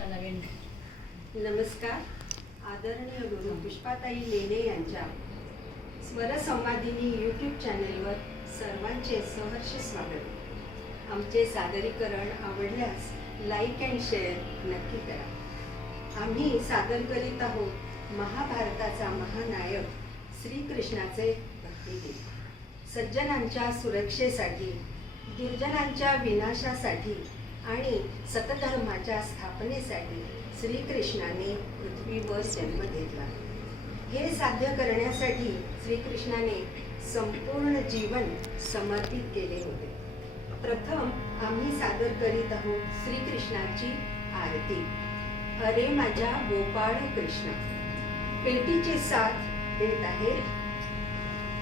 नवीन नमस्कार. आदरणीय गुरु पुष्पाताई लेणे यांच्या स्वरसंवादिनी यूट्यूब चॅनेलवर सर्वांचे सहर्ष स्वागत. आमचे सादरीकरण आवडल्यास लाईक अँड शेअर नक्की करा. आम्ही सादर करीत आहोत महाभारताचा महानायक श्रीकृष्णाचे भक्तिगीत सज्जनांच्या सुरक्षेसाठी दुर्जनांच्या विनाशासाठी आणि सतधर्माच्या स्थापनेसाठी श्रीकृष्णाने पृथ्वीवर जन्म घेतला. हे साध्य करण्यासाठी श्रीकृष्णाने संपूर्ण जीवन समर्पित केले होते. प्रथम आम्ही सादर करीत आहोत श्रीकृष्णाची आरती. अरे माझ्या गोपाळ कृष्णा पेटीची साथ देत आहे.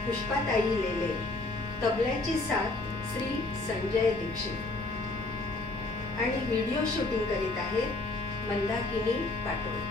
पुष्पाताई लेले तबल्याची साथ श्री संजय दीक्षित. आणि व्हिडिओ शूटिंग करीत आहेत मंदाकिनी पाटोळे.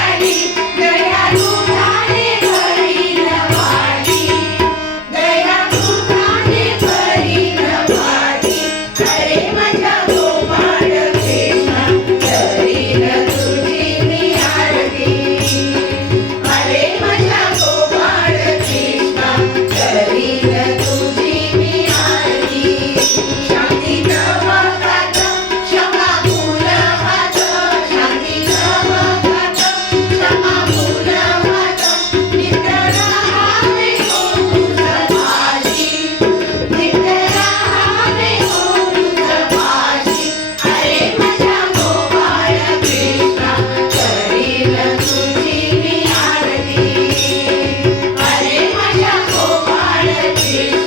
Daddy. aqui.